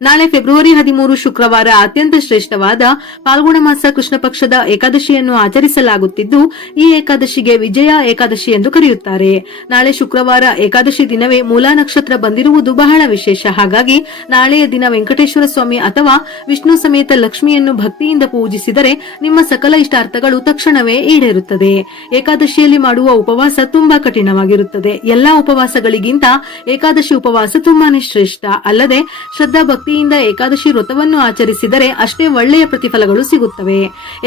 ನಾಳೆ ಫೆಬ್ರವರಿ 13 ಶುಕ್ರವಾರ ಅತ್ಯಂತ ಶ್ರೇಷ್ಠವಾದ ಪಾಲ್ಗುಣ ಮಾಸ ಕೃಷ್ಣ ಪಕ್ಷದ ಏಕಾದಶಿಯನ್ನು ಆಚರಿಸಲಾಗುತ್ತಿದ್ದು, ಈ ಏಕಾದಶಿಗೆ ವಿಜಯ ಏಕಾದಶಿ ಎಂದು ಕರೆಯುತ್ತಾರೆ. ನಾಳೆ ಶುಕ್ರವಾರ ಏಕಾದಶಿ ದಿನವೇ ಮೂಲಾ ನಕ್ಷತ್ರ ಬಂದಿರುವುದು ಬಹಳ ವಿಶೇಷ. ಹಾಗಾಗಿ ನಾಳೆಯ ದಿನ ವೆಂಕಟೇಶ್ವರ ಸ್ವಾಮಿ ಅಥವಾ ವಿಷ್ಣು ಸಮೇತ ಲಕ್ಷ್ಮಿಯನ್ನು ಭಕ್ತಿಯಿಂದ ಪೂಜಿಸಿದರೆ ನಿಮ್ಮ ಸಕಲ ಇಷ್ಟಾರ್ಥಗಳು ತಕ್ಷಣವೇ ಈಡೇರುತ್ತದೆ. ಏಕಾದಶಿಯಲ್ಲಿ ಮಾಡುವ ಉಪವಾಸ ತುಂಬಾ ಕಠಿಣವಾಗಿರುತ್ತದೆ. ಎಲ್ಲಾ ಉಪವಾಸಗಳಿಗಿಂತ ಏಕಾದಶಿ ಉಪವಾಸ ತುಂಬಾನೇ ಶ್ರೇಷ್ಠ. ಅಲ್ಲದೆ ಶ್ರದ್ಧಾ ಭಕ್ತಿಯಿಂದ ಏಕಾದಶಿ ವ್ರತವನ್ನು ಆಚರಿಸಿದರೆ ಅಷ್ಟೇ ಒಳ್ಳೆಯ ಪ್ರತಿಫಲಗಳು ಸಿಗುತ್ತವೆ.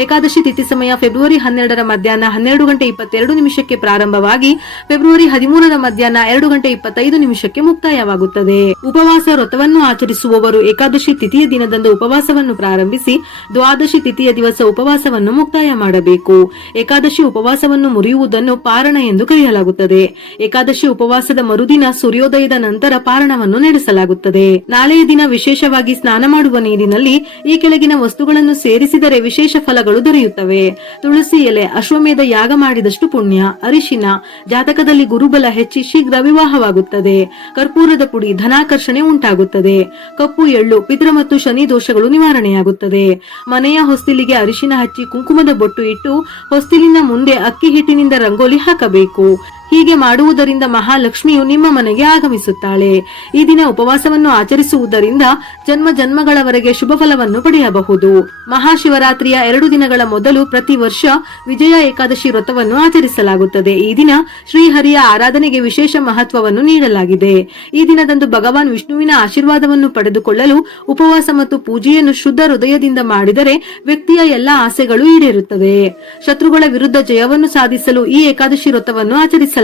ಏಕಾದಶಿ ತಿಥಿ ಸಮಯ ಫೆಬ್ರವರಿ 12ರ ಮಧ್ಯಾಹ್ನ 12:22 ಪ್ರಾರಂಭವಾಗಿ ಫೆಬ್ರವರಿ 13ರ ಮಧ್ಯಾಹ್ನ 2:25 ಮುಕ್ತಾಯವಾಗುತ್ತದೆ. ಉಪವಾಸ ವ್ರತವನ್ನು ಆಚರಿಸುವವರು ಏಕಾದಶಿ ತಿಥಿಯ ದಿನದಂದು ಉಪವಾಸವನ್ನು ಪ್ರಾರಂಭಿಸಿ ದ್ವಾದಶಿ ತಿಥಿಯ ದಿವಸ ಉಪವಾಸವನ್ನು ಮುಕ್ತಾಯ ಮಾಡಬೇಕು. ಏಕಾದಶಿ ಉಪವಾಸವನ್ನು ಮುರಿಯುವುದನ್ನು ಪಾರಣ ಎಂದು ಕರೆಯಲಾಗುತ್ತದೆ. ಏಕಾದಶಿ ಉಪವಾಸದ ಮರುದಿನ ಸೂರ್ಯೋದಯದ ನಂತರ ಪಾರಣವನ್ನು ನಡೆಸಲಾಗುತ್ತದೆ. ನಾಳೆಯ ದಿನ ವಿಶೇಷವಾಗಿ ಸ್ನಾನ ಮಾಡುವ ನೀರಿನಲ್ಲಿ ಈ ಕೆಳಗಿನ ವಸ್ತುಗಳನ್ನು ಸೇರಿಸಿದರೆ ವಿಶೇಷ ಫಲಗಳು ದೊರೆಯುತ್ತವೆ. ತುಳಸಿ ಎಲೆ, ಅಶ್ವಮೇಧ ಯಾಗ ಮಾಡಿದಷ್ಟು ಪುಣ್ಯ. ಅರಿಶಿನ, ಜಾತಕದಲ್ಲಿ ಗುರುಬಲ ಹೆಚ್ಚಿ ಶೀಘ್ರ ವಿವಾಹವಾಗುತ್ತದೆ. ಕರ್ಪೂರದ ಪುಡಿ, ಧನಾಕರ್ಷಣೆ ಉಂಟಾಗುತ್ತದೆ. ಕಪ್ಪು ಎಳ್ಳು, ಪಿತೃ ಮತ್ತು ಶನಿ ದೋಷಗಳು ನಿವಾರಣೆಯಾಗುತ್ತದೆ. ಮನೆಯ ಹೊಸ್ತಿಲಿಗೆ ಅರಿಶಿನ ಹಚ್ಚಿ ಕುಂಕುಮದ ಬೊಟ್ಟು ಇಟ್ಟು ಹೊಸ್ತಿಲಿನ ಮುಂದೆ ಅಕ್ಕಿ ಹಿಟ್ಟಿನಿಂದ ರಂಗೋಲಿ ಹಾಕಬೇಕು. ಹೀಗೆ ಮಾಡುವುದರಿಂದ ಮಹಾಲಕ್ಷ್ಮಿಯು ನಿಮ್ಮ ಮನೆಗೆ ಆಗಮಿಸುತ್ತಾಳೆ. ಈ ದಿನ ಉಪವಾಸವನ್ನು ಆಚರಿಸುವುದರಿಂದ ಜನ್ಮ ಜನ್ಮಗಳವರೆಗೆ ಶುಭ ಫಲವನ್ನು ಪಡೆಯಬಹುದು. ಮಹಾಶಿವರಾತ್ರಿಯ 2 ದಿನಗಳ ಮೊದಲು ಪ್ರತಿ ವರ್ಷ ವಿಜಯ ಏಕಾದಶಿ ವ್ರತವನ್ನು ಆಚರಿಸಲಾಗುತ್ತದೆ. ಈ ದಿನ ಶ್ರೀಹರಿಯ ಆರಾಧನೆಗೆ ವಿಶೇಷ ಮಹತ್ವವನ್ನು ನೀಡಲಾಗಿದೆ. ಈ ದಿನದಂದು ಭಗವಾನ್ ವಿಷ್ಣುವಿನ ಆಶೀರ್ವಾದವನ್ನು ಪಡೆದುಕೊಳ್ಳಲು ಉಪವಾಸ ಮತ್ತು ಪೂಜೆಯನ್ನು ಶುದ್ಧ ಹೃದಯದಿಂದ ಮಾಡಿದರೆ ವ್ಯಕ್ತಿಯ ಎಲ್ಲಾ ಆಸೆಗಳು ಈಡೇರುತ್ತದೆ. ಶತ್ರುಗಳ ವಿರುದ್ಧ ಜಯವನ್ನು ಸಾಧಿಸಲು ಈ ಏಕಾದಶಿ ವ್ರತವನ್ನು ಆಚರಿಸಲಾಗುತ್ತದೆ.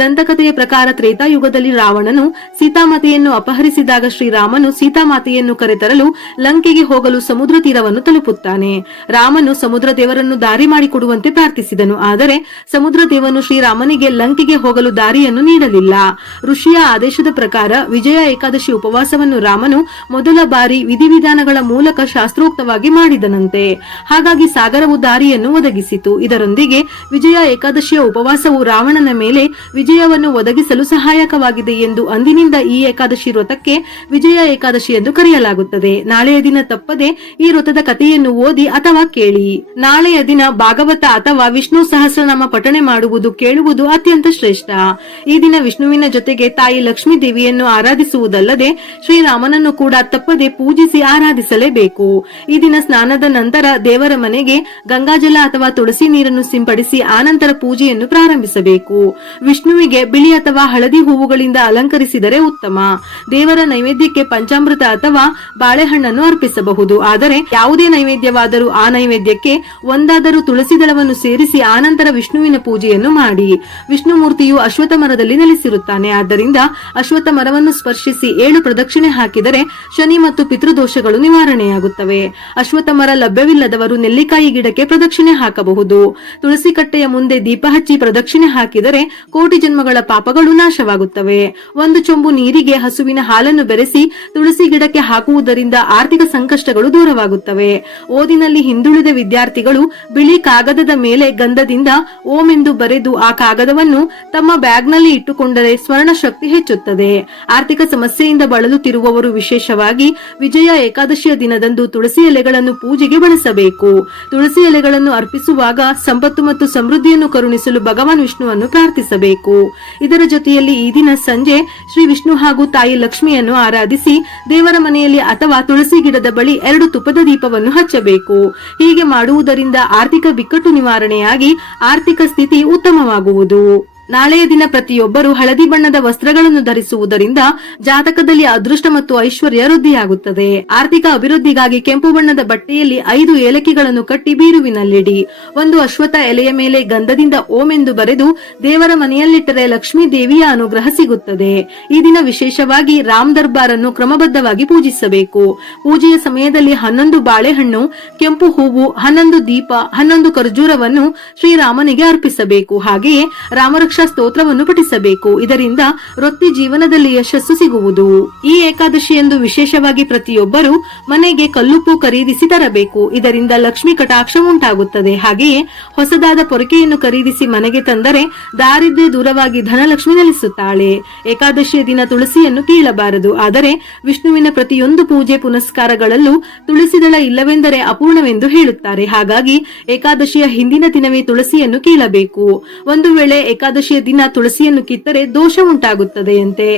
ದಂತಕಥೆಯ ಪ್ರಕಾರ ತ್ರೇತಾಯುಗದಲ್ಲಿ ರಾವಣನು ಸೀತಾಮಾತೆಯನ್ನು ಅಪಹರಿಸಿದಾಗ ಶ್ರೀರಾಮನು ಸೀತಾಮಾತೆಯನ್ನು ಕರೆತರಲು ಲಂಕೆಗೆ ಹೋಗಲು ಸಮುದ್ರ ತೀರವನ್ನು ತಲುಪುತ್ತಾನೆ. ರಾಮನು ಸಮುದ್ರ ದೇವರನ್ನು ದಾರಿ ಮಾಡಿಕೊಡುವಂತೆ ಪ್ರಾರ್ಥಿಸಿದನು. ಆದರೆ ಸಮುದ್ರ ದೇವನು ಶ್ರೀರಾಮನಿಗೆ ಲಂಕೆಗೆ ಹೋಗಲು ದಾರಿಯನ್ನು ನೀಡಲಿಲ್ಲ. ಋಷಿಯ ಆದೇಶದ ಪ್ರಕಾರ ವಿಜಯ ಏಕಾದಶಿ ಉಪವಾಸವನ್ನು ರಾಮನು ಮೊದಲ ಬಾರಿ ವಿಧಿವಿಧಾನಗಳ ಮೂಲಕ ಶಾಸ್ತ್ರೋಕ್ತವಾಗಿ ಮಾಡಿದನಂತೆ. ಹಾಗಾಗಿ ಸಾಗರವು ದಾರಿಯನ್ನು ಒದಗಿಸಿತು. ಇದರೊಂದಿಗೆ ವಿಜಯ ಏಕಾದಶಿಯ ಉಪವಾಸವು ರಾವಣನ ಮೇಲೆ ವಿಜಯವನ್ನು ಒದಗಿಸಲು ಸಹಾಯಕವಾಗಿದೆ ಎಂದು ಅಂದಿನಿಂದ ಈ ಏಕಾದಶಿ ವ್ರತಕ್ಕೆ ವಿಜಯ ಏಕಾದಶಿ ಎಂದು ಕರೆಯಲಾಗುತ್ತದೆ. ನಾಳೆಯ ದಿನ ತಪ್ಪದೆ ಈ ವ್ರತದ ಕಥೆಯನ್ನು ಓದಿ ಅಥವಾ ಕೇಳಿ. ನಾಳೆಯ ದಿನ ಭಾಗವತ ಅಥವಾ ವಿಷ್ಣು ಸಹಸ್ರನಾಮ ಪಠಣೆ ಮಾಡುವುದು ಕೇಳುವುದು ಅತ್ಯಂತ ಶ್ರೇಷ್ಠ. ಈ ದಿನ ವಿಷ್ಣುವಿನ ಜೊತೆಗೆ ತಾಯಿ ಲಕ್ಷ್ಮೀ ದೇವಿಯನ್ನು ಆರಾಧಿಸುವುದಲ್ಲದೆ ಶ್ರೀರಾಮನನ್ನು ಕೂಡ ತಪ್ಪದೆ ಪೂಜಿಸಿ ಆರಾಧಿಸಲೇಬೇಕು. ಈ ದಿನ ಸ್ನಾನದ ನಂತರ ದೇವರ ಮನೆಗೆ ಗಂಗಾಜಲ ಅಥವಾ ತುಳಸಿ ನೀರನ್ನು ಸಿಂಪಡಿಸಿ ಆನಂತರ ಪೂಜೆಯನ್ನು ಪ್ರಾರಂಭಿಸಬೇಕು. ವಿಷ್ಣುವಿಗೆ ಬಿಳಿ ಅಥವಾ ಹಳದಿ ಹೂವುಗಳಿಂದ ಅಲಂಕರಿಸಿದರೆ ಉತ್ತಮ. ದೇವರ ನೈವೇದ್ಯಕ್ಕೆ ಪಂಚಾಮೃತ ಅಥವಾ ಬಾಳೆಹಣ್ಣನ್ನು ಅರ್ಪಿಸಬಹುದು. ಆದರೆ ಯಾವುದೇ ನೈವೇದ್ಯವಾದರೂ ಆ ನೈವೇದ್ಯಕ್ಕೆ ಒಂದಾದರೂ ತುಳಸಿ ದಳವನ್ನು ಸೇರಿಸಿ ಆನಂತರ ವಿಷ್ಣುವಿನ ಪೂಜೆಯನ್ನು ಮಾಡಿ. ವಿಷ್ಣು ಮೂರ್ತಿಯು ಅಶ್ವತ್ಥ ಮರದಲ್ಲಿ ನೆಲೆಸಿರುತ್ತಾನೆ. ಆದ್ದರಿಂದ ಅಶ್ವತ್ಥ ಮರವನ್ನು ಸ್ಪರ್ಶಿಸಿ 7 ಪ್ರದಕ್ಷಿಣೆ ಹಾಕಿದರೆ ಶನಿ ಮತ್ತು ಪಿತೃದೋಷಗಳು ನಿವಾರಣೆಯಾಗುತ್ತವೆ. ಅಶ್ವತ್ಥ ಮರ ಲಭ್ಯವಿಲ್ಲದವರು ನೆಲ್ಲಿಕಾಯಿ ಗಿಡಕ್ಕೆ ಪ್ರದಕ್ಷಿಣೆ ಹಾಕಬಹುದು. ತುಳಸಿ ಕಟ್ಟೆಯ ಮುಂದೆ ದೀಪ ಹಚ್ಚಿ ಪ್ರದಕ್ಷಿಣೆ ಹಾಕಿದರೆ ಕೋಟಿ ಜನ್ಮಗಳ ಪಾಪಗಳು ನಾಶವಾಗುತ್ತವೆ. 1 ಚೊಂಬು ನೀರಿಗೆ ಹಸುವಿನ ಹಾಲನ್ನು ಬೆರೆಸಿ ತುಳಸಿ ಗಿಡಕ್ಕೆ ಹಾಕುವುದರಿಂದ ಆರ್ಥಿಕ ಸಂಕಷ್ಟಗಳು ದೂರವಾಗುತ್ತವೆ. ಓದಿನಲ್ಲಿ ಹಿಂದುಳಿದ ವಿದ್ಯಾರ್ಥಿಗಳು ಬಿಳಿ ಕಾಗದದ ಮೇಲೆ ಗಂಧದಿಂದ ಓಂ ಎಂದು ಬರೆದು ಆ ಕಾಗದವನ್ನು ತಮ್ಮ ಬ್ಯಾಗ್ನಲ್ಲಿ ಇಟ್ಟುಕೊಂಡರೆ ಸ್ವರ್ಣ ಶಕ್ತಿ ಹೆಚ್ಚುತ್ತದೆ. ಆರ್ಥಿಕ ಸಮಸ್ಯೆಯಿಂದ ಬಳಲುತ್ತಿರುವವರು ವಿಶೇಷವಾಗಿ ವಿಜಯ ಏಕಾದಶಿಯ ದಿನದಂದು ತುಳಸಿ ಎಲೆಗಳನ್ನು ಪೂಜೆಗೆ ಬಳಸಬೇಕು. ತುಳಸಿ ಎಲೆಗಳನ್ನು ಅರ್ಪಿಸುವಾಗ ಸಂಪತ್ತು ಮತ್ತು ಸಮೃದ್ಧಿಯನ್ನು ಕರುಣಿಸಲು ಭಗವಾನ್ ವಿಷ್ಣುವನ್ನು ಪ್ರಾರ್ಥಿಸಬೇಕು. ಇದರ ಜೊತೆಯಲ್ಲಿ ಈ ದಿನ ಸಂಜೆ ಶ್ರೀ ವಿಷ್ಣು ಹಾಗೂ ತಾಯಿ ಲಕ್ಷ್ಮಿಯನ್ನು ಆರಾಧಿಸಿ ದೇವರ ಮನೆಯಲ್ಲಿ ಅಥವಾ ತುಳಸಿ ಗಿಡದ ಬಳಿ 2 ತುಪ್ಪದ ದೀಪವನ್ನು ಹಚ್ಚಬೇಕು. ಹೀಗೆ ಮಾಡುವುದರಿಂದ ಆರ್ಥಿಕ ಬಿಕ್ಕಟ್ಟು ನಿವಾರಣೆಯಾಗಿ ಆರ್ಥಿಕ ಸ್ಥಿತಿ ಉತ್ತಮವಾಗುವುದು. ನಾಳೆಯ ದಿನ ಪ್ರತಿಯೊಬ್ಬರು ಹಳದಿ ಬಣ್ಣದ ವಸ್ತ್ರಗಳನ್ನು ಧರಿಸುವುದರಿಂದ ಜಾತಕದಲ್ಲಿ ಅದೃಷ್ಟ ಮತ್ತು ಐಶ್ವರ್ಯ ವೃದ್ಧಿಯಾಗುತ್ತದೆ. ಆರ್ಥಿಕ ಅಭಿವೃದ್ಧಿಗಾಗಿ ಕೆಂಪು ಬಣ್ಣದ ಬಟ್ಟೆಯಲ್ಲಿ 5 ಏಲಕ್ಕಿಗಳನ್ನು ಕಟ್ಟಿ ಬೀರುವಿನಲ್ಲಿಡಿ. 1 ಅಶ್ವತ್ಥ ಎಲೆಯ ಮೇಲೆ ಗಂಧದಿಂದ ಓಂ ಎಂದು ಬರೆದು ದೇವರ ಮನೆಯಲ್ಲಿಟ್ಟರೆ ಲಕ್ಷ್ಮೀ ದೇವಿಯ ಅನುಗ್ರಹ ಸಿಗುತ್ತದೆ. ಈ ದಿನ ವಿಶೇಷವಾಗಿ ರಾಮ್ ದರ್ಬಾರ್ ಅನ್ನು ಕ್ರಮಬದ್ಧವಾಗಿ ಪೂಜಿಸಬೇಕು. ಪೂಜೆಯ ಸಮಯದಲ್ಲಿ 11 ಬಾಳೆಹಣ್ಣು, ಕೆಂಪು ಹೂವು, 11 ದೀಪ, 11 ಖರ್ಜೂರವನ್ನು ಶ್ರೀರಾಮನಿಗೆ ಅರ್ಪಿಸಬೇಕು. ಹಾಗೆಯೇ ರಾಮರಕ್ಷ ಬೀಜಾಕ್ಷ ಸ್ತೋತ್ರವನ್ನು ಪಠಿಸಬೇಕು. ಇದರಿಂದ ವೃತ್ತಿ ಜೀವನದಲ್ಲಿ ಯಶಸ್ಸು ಸಿಗುವುದು. ಈ ಏಕಾದಶಿಯಂದು ವಿಶೇಷವಾಗಿ ಪ್ರತಿಯೊಬ್ಬರು ಮನೆಗೆ ಕಲ್ಲುಪ್ಪು ಖರೀದಿಸಿ ತರಬೇಕು. ಇದರಿಂದ ಲಕ್ಷ್ಮಿ ಕಟಾಕ್ಷ ಉಂಟಾಗುತ್ತದೆ. ಹಾಗೆಯೇ ಹೊಸದಾದ ಪೊರಕೆಯನ್ನು ಖರೀದಿಸಿ ಮನೆಗೆ ತಂದರೆ ದಾರಿದ್ರ್ಯ ದೂರವಾಗಿ ಧನಲಕ್ಷ್ಮಿ ನೆಲೆಸುತ್ತಾಳೆ. ಏಕಾದಶಿಯ ದಿನ ತುಳಸಿಯನ್ನು ಕೀಳಬಾರದು. ಆದರೆ ವಿಷ್ಣುವಿನ ಪ್ರತಿಯೊಂದು ಪೂಜೆ ಪುನಸ್ಕಾರಗಳಲ್ಲೂ ತುಳಸಿ ದಳ ಇಲ್ಲವೆಂದರೆ ಅಪೂರ್ಣವೆಂದು ಹೇಳುತ್ತಾರೆ. ಹಾಗಾಗಿ ಏಕಾದಶಿಯ ಹಿಂದಿನ ದಿನವೇ ತುಳಸಿಯನ್ನು ಕೀಳಬೇಕು. ಒಂದು ವೇಳೆ ಏಕಾದಶಿಯ ದಿನ ತುಳಸಿಯನ್ನು ಕಿತ್ತರೆ ದೋಷ ಉಂಟಾಗುತ್ತದೆಯಂತೆ.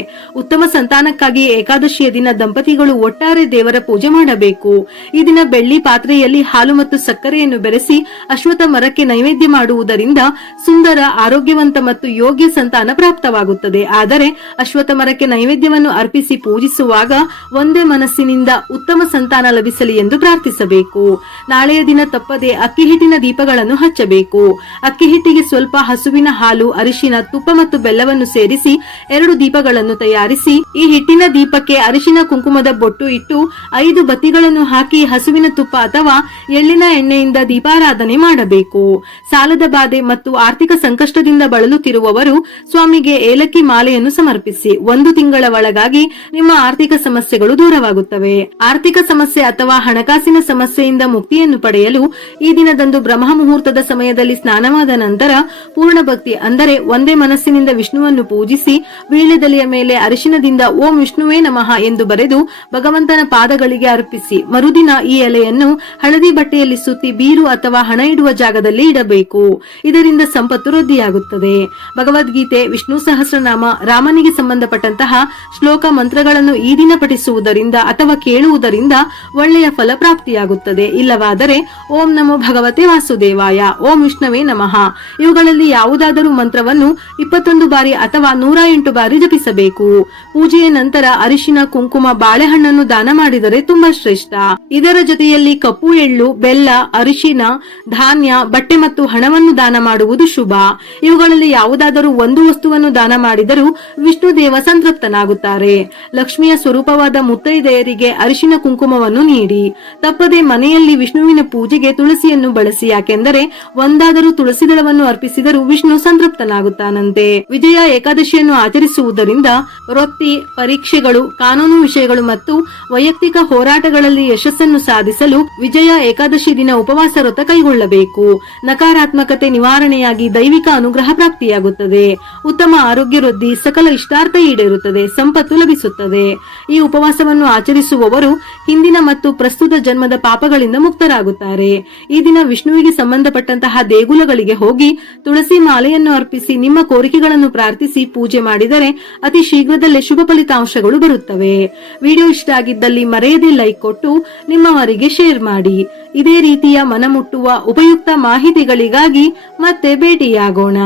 ಉತ್ತಮ ಸಂತಾನಕ್ಕಾಗಿ ಏಕಾದಶಿಯ ದಿನ ದಂಪತಿಗಳು ಒಟ್ಟಾರೆ ದೇವರ ಪೂಜೆ ಮಾಡಬೇಕು. ಈ ದಿನ ಬೆಳ್ಳಿ ಪಾತ್ರೆಯಲ್ಲಿ ಹಾಲು ಮತ್ತು ಸಕ್ಕರೆಯನ್ನು ಬೆರೆಸಿ ಅಶ್ವತ್ಥ ಮರಕ್ಕೆ ನೈವೇದ್ಯ ಮಾಡುವುದರಿಂದ ಸುಂದರ, ಆರೋಗ್ಯವಂತ ಮತ್ತು ಯೋಗ್ಯ ಸಂತಾನ ಪ್ರಾಪ್ತವಾಗುತ್ತದೆ. ಆದರೆ ಅಶ್ವತ್ಥ ಮರಕ್ಕೆ ನೈವೇದ್ಯವನ್ನು ಅರ್ಪಿಸಿ ಪೂಜಿಸುವಾಗ ಒಂದೇ ಮನಸ್ಸಿನಿಂದ ಉತ್ತಮ ಸಂತಾನ ಲಭಿಸಲಿ ಎಂದು ಪ್ರಾರ್ಥಿಸಬೇಕು. ನಾಳೆಯ ದಿನ ತಪ್ಪದೆ ಅಕ್ಕಿ ಹಿಟ್ಟಿನ ದೀಪಗಳನ್ನು ಹಚ್ಚಬೇಕು. ಅಕ್ಕಿ ಹಿಟ್ಟಿಗೆ ಸ್ವಲ್ಪ ಹಸುವಿನ ಹಾಲು, ಅರಿಶಿನ, ತುಪ್ಪ ಮತ್ತು ಬೆಲ್ಲವನ್ನು ಸೇರಿಸಿ 2 ದೀಪಗಳನ್ನು ತಯಾರಿಸಿ ಈ ಹಿಟ್ಟಿನ ದೀಪಕ್ಕೆ ಅರಿಶಿನ ಕುಂಕುಮದ ಬೊಟ್ಟು ಇಟ್ಟು 5 ಬತ್ತಿಗಳನ್ನು ಹಾಕಿ ಹಸುವಿನ ತುಪ್ಪ ಅಥವಾ ಎಳ್ಳಿನ ಎಣ್ಣೆಯಿಂದ ದೀಪಾರಾಧನೆ ಮಾಡಬೇಕು. ಸಾಲದ ಬಾಧೆ ಮತ್ತು ಆರ್ಥಿಕ ಸಂಕಷ್ಟದಿಂದ ಬಳಲುತ್ತಿರುವವರು ಸ್ವಾಮಿಗೆ ಏಲಕ್ಕಿ ಮಾಲೆಯನ್ನು ಸಮರ್ಪಿಸಿ. 1 ತಿಂಗಳ ಒಳಗಾಗಿ ನಿಮ್ಮ ಆರ್ಥಿಕ ಸಮಸ್ಯೆಗಳು ದೂರವಾಗುತ್ತವೆ. ಆರ್ಥಿಕ ಸಮಸ್ಯೆ ಅಥವಾ ಹಣಕಾಸಿನ ಸಮಸ್ಯೆಯಿಂದ ಮುಕ್ತಿಯನ್ನು ಪಡೆಯಲು ಈ ದಿನದಂದು ಬ್ರಹ್ಮ ಮುಹೂರ್ತದ ಸಮಯದಲ್ಲಿ ಸ್ನಾನವಾದ ನಂತರ ಪೂರ್ಣ ಭಕ್ತಿ ಅಂದರೆ ಒಂದೇ ಮನಸ್ಸಿನಿಂದ ವಿಷ್ಣುವನ್ನು ಪೂಜಿಸಿ ವೀಳ್ಯದೆಲೆಯ ಮೇಲೆ ಅರಿಶಿನದಿಂದ ಓಂ ವಿಷ್ಣುವೇ ನಮಃ ಎಂದು ಬರೆದು ಭಗವಂತನ ಪಾದಗಳಿಗೆ ಅರ್ಪಿಸಿ ಮರುದಿನ ಈ ಎಲೆಯನ್ನು ಹಳದಿ ಬಟ್ಟೆಯಲ್ಲಿ ಸುತ್ತಿ ಬೀರು ಅಥವಾ ಹಣ ಇಡುವ ಜಾಗದಲ್ಲಿ ಇಡಬೇಕು. ಇದರಿಂದ ಸಂಪತ್ತು ವೃದ್ಧಿಯಾಗುತ್ತದೆ. ಭಗವದ್ಗೀತೆ, ವಿಷ್ಣು ಸಹಸ್ರನಾಮ, ರಾಮನಿಗೆ ಸಂಬಂಧಪಟ್ಟಂತಹ ಶ್ಲೋಕ ಮಂತ್ರಗಳನ್ನು ಈ ದಿನ ಪಠಿಸುವುದರಿಂದ ಅಥವಾ ಕೇಳುವುದರಿಂದ ಒಳ್ಳೆಯ ಫಲ ಪ್ರಾಪ್ತಿಯಾಗುತ್ತದೆ. ಇಲ್ಲವಾದರೆ ಓಂ ನಮೋ ಭಗವತೆ ವಾಸುದೇವಾಯ, ಓಂ ವಿಷ್ಣುವೇ ನಮಃ ಇವುಗಳಲ್ಲಿ ಯಾವುದಾದರೂ ಮಂತ್ರವನ್ನು 21 ಬಾರಿ ಅಥವಾ 108 ಬಾರಿ ಜಪಿಸಬೇಕು. ಪೂಜೆಯ ನಂತರ ಅರಿಶಿನ, ಕುಂಕುಮ, ಬಾಳೆಹಣ್ಣನ್ನು ದಾನ ಮಾಡಿದರೆ ತುಂಬಾ ಶ್ರೇಷ್ಠ. ಇದರ ಜೊತೆಯಲ್ಲಿ ಕಪ್ಪು ಎಳ್ಳು, ಬೆಲ್ಲ, ಅರಿಶಿನ, ಧಾನ್ಯ, ಬಟ್ಟೆ ಮತ್ತು ಹಣವನ್ನು ದಾನ ಮಾಡುವುದು ಶುಭ. ಇವುಗಳಲ್ಲಿ ಯಾವುದಾದರೂ ಒಂದು ವಸ್ತುವನ್ನು ದಾನ ಮಾಡಿದರೂ ವಿಷ್ಣು ದೇವ ಸಂತೃಪ್ತನಾಗುತ್ತಾರೆ. ಲಕ್ಷ್ಮಿಯ ಸ್ವರೂಪವಾದ ಮುತ್ತೈದೆಯರಿಗೆ ಅರಿಶಿನ ಕುಂಕುಮವನ್ನು ನೀಡಿ. ತಪ್ಪದೆ ಮನೆಯಲ್ಲಿ ವಿಷ್ಣುವಿನ ಪೂಜೆಗೆ ತುಳಸಿಯನ್ನು ಬಳಸಿ. ಯಾಕೆಂದರೆ ಒಂದಾದರೂ ತುಳಸಿ ದಳವನ್ನು ಅರ್ಪಿಸಿದರೂ ವಿಷ್ಣು ಸಂತೃಪ್ತನಾಗುತ್ತಾನಂತೆ. ವಿಜಯ ಏಕಾದಶಿಯನ್ನು ಆಚರಿಸುವುದರಿಂದ ವೃತ್ತಿ, ಪರೀಕ್ಷೆಗಳು, ಕಾನೂನು ವಿಷಯಗಳು ಮತ್ತು ವೈಯಕ್ತಿಕ ಹೋರಾಟಗಳಲ್ಲಿ ಯಶಸ್ಸನ್ನು ಸಾಧಿಸಲು ವಿಜಯ ಏಕಾದಶಿ ದಿನ ಉಪವಾಸ ವ್ರತ ಕೈಗೊಳ್ಳಬೇಕು. ನಕಾರಾತ್ಮಕತೆ ನಿವಾರಣೆಯಾಗಿ ದೈವಿಕ ಅನುಗ್ರಹ ಪ್ರಾಪ್ತಿಯಾಗುತ್ತದೆ. ಉತ್ತಮ ಆರೋಗ್ಯ ವೃದ್ಧಿ, ಸಕಲ ಇಷ್ಟಾರ್ಥ ಈಡೇರುತ್ತದೆ, ಸಂಪತ್ತು ಲಭಿಸುತ್ತದೆ. ಈ ಉಪವಾಸವನ್ನು ಆಚರಿಸುವವರು ಹಿಂದಿನ ಮತ್ತು ಪ್ರಸ್ತುತ ಜನ್ಮದ ಪಾಪಗಳಿಂದ ಮುಕ್ತರಾಗುತ್ತಾರೆ. ಈ ದಿನ ವಿಷ್ಣುವಿಗೆ ಸಂಬಂಧಪಟ್ಟಂತಹ ದೇಗುಲಗಳಿಗೆ ಹೋಗಿ ತುಳಸಿ ಮಾಲೆಯನ್ನು ಅರ್ಪಿಸಿ ನಿಮ್ಮ ಕೋರಿಕೆಗಳನ್ನು ಪ್ರಾರ್ಥಿಸಿ ಪೂಜೆ ಮಾಡಿದರೆ ಅತಿ ಶೀಘ್ರದಲ್ಲೇ ಶುಭ ಫಲಿತಾಂಶಗಳು ಬರುತ್ತವೆ. ವಿಡಿಯೋ ಇಷ್ಟ ಆಗಿದ್ದಲ್ಲಿ ಮರೆಯದೆ ಲೈಕ್ ಕೊಟ್ಟು ನಿಮ್ಮವರಿಗೆ ಶೇರ್ ಮಾಡಿ. ಇದೇ ರೀತಿಯ ಮನಮುಟ್ಟುವ ಉಪಯುಕ್ತ ಮಾಹಿತಿಗಳಿಗಾಗಿ ಮತ್ತೆ ಭೇಟಿಯಾಗೋಣ.